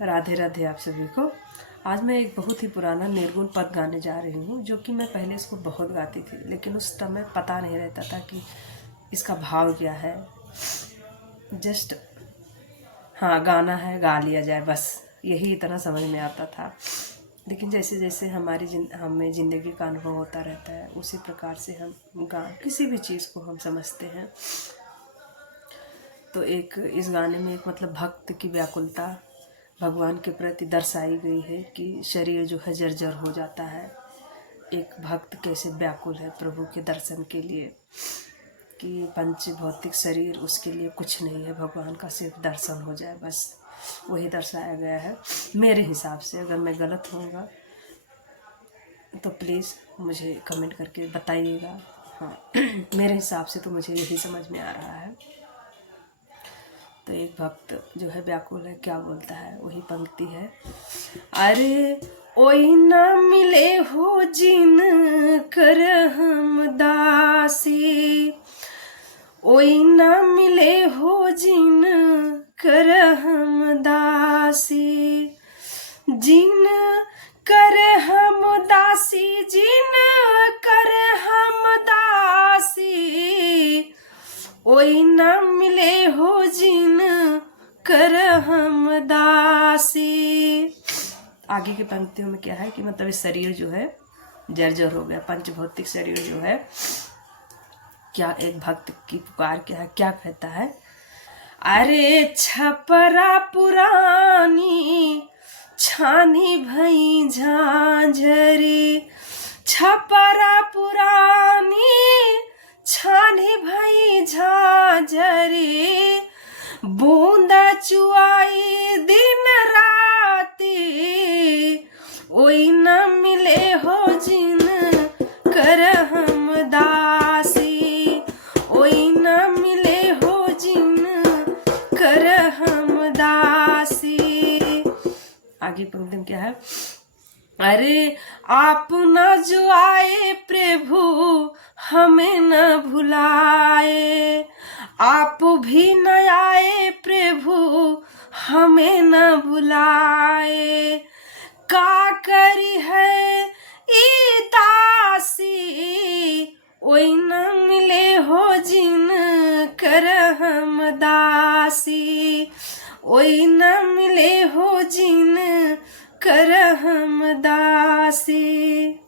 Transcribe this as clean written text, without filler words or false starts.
राधे राधे आप सभी को। आज मैं एक बहुत ही पुराना निर्गुण पद गाने जा रही हूँ, जो कि मैं पहले इसको बहुत गाती थी, लेकिन उस समय पता नहीं रहता था कि इसका भाव क्या है। जस्ट हाँ गाना है, गा लिया जाए, बस यही इतना समझ में आता था। लेकिन जैसे जैसे हमें ज़िंदगी का अनुभव होता रहता है, उसी प्रकार से हम किसी भी चीज़ को हम समझते हैं। तो एक इस गाने में एक मतलब भक्त की व्याकुलता भगवान के प्रति दर्शाई गई है कि शरीर जो है जर्जर हो जाता है। एक भक्त कैसे व्याकुल है प्रभु के दर्शन के लिए, कि पंच भौतिक शरीर उसके लिए कुछ नहीं है, भगवान का सिर्फ दर्शन हो जाए, बस वही दर्शाया गया है मेरे हिसाब से। अगर मैं गलत होऊंगा तो प्लीज़ मुझे कमेंट करके बताइएगा। हाँ मेरे हिसाब से तो मुझे यही समझ में आ रहा है। तो एक भक्त जो है व्याकुल है, क्या बोलता है, वही पंक्ति है। अरे ओई ना मिले हो जिन कर हम दासी, ओई ना मिले हो जिन कर हम दासी, जिन कर हम दासी, जिन कर हम दासी, ओई ना मिले हो जिन कर हम दासी। आगे की पंक्तियों में क्या है कि मतलब इस शरीर जो है जर्जर हो गया, पंच भौतिक शरीर जो है। क्या एक भक्त की पुकार क्या है, क्या कहता है, अरे छपरा पुरानी छानी भई झांझरी, छपरा पुरानी छानी भई झांझरी, बूंदा चुआई दिन राती, ओई न मिले हो जिन कर हम दासी, ओई न मिले हो जिन कर हम दासी। आगे पंक्ति में क्या है, अरे आप न जो आए प्रभु हमें न भुलाए, आप भी न आए प्रभु हमें न भुलाए, का करी है ई दासी, ओई न मिले हो जिन कर हम दासी, ओई न मिले हो जिन कर हम दासी।